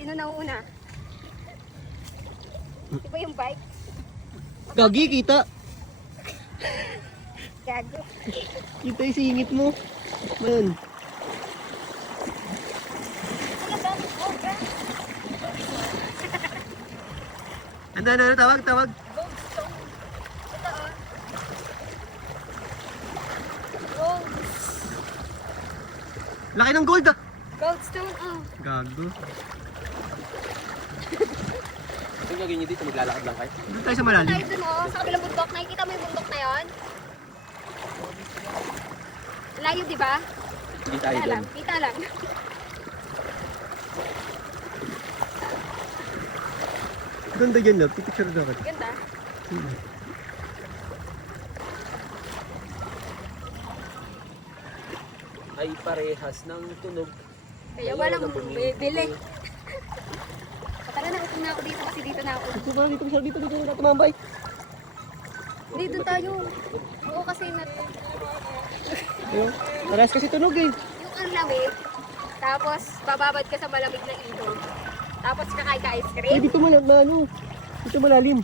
Sino nauna? Diba yung bike? Gagi, kita. Gago. Kita yung singit mo. Man. Ano, tawag? Goldstone. Ito oh. Gold. Laki ng gold ah. Goldstone oh. Gago. Ang gagawin nyo dito, maglalakad lang kayo. Doon tayo sa malalim. Tayo dun oh, sa kabilang bundok. Nakikita mo yung bundok na yon? Layo, di ba? Hindi tayo Kita doon. lang, kita lang. Ganda dyan love. Pipicture daw ako. Ganda. Ay parehas ng tunog. Kaya walang bibili. Tara na, upo na ako dito kasi dito na ako. Dito ba? Dito na tumambay. Dito tayo. Oo kasi Ayun. Parehas kasi tunog eh. yung ang lamig, tapos bababad ka sa malamig na ilog. Tapos kakain ka ice Ay, cream. dito malalim. Dito malalim.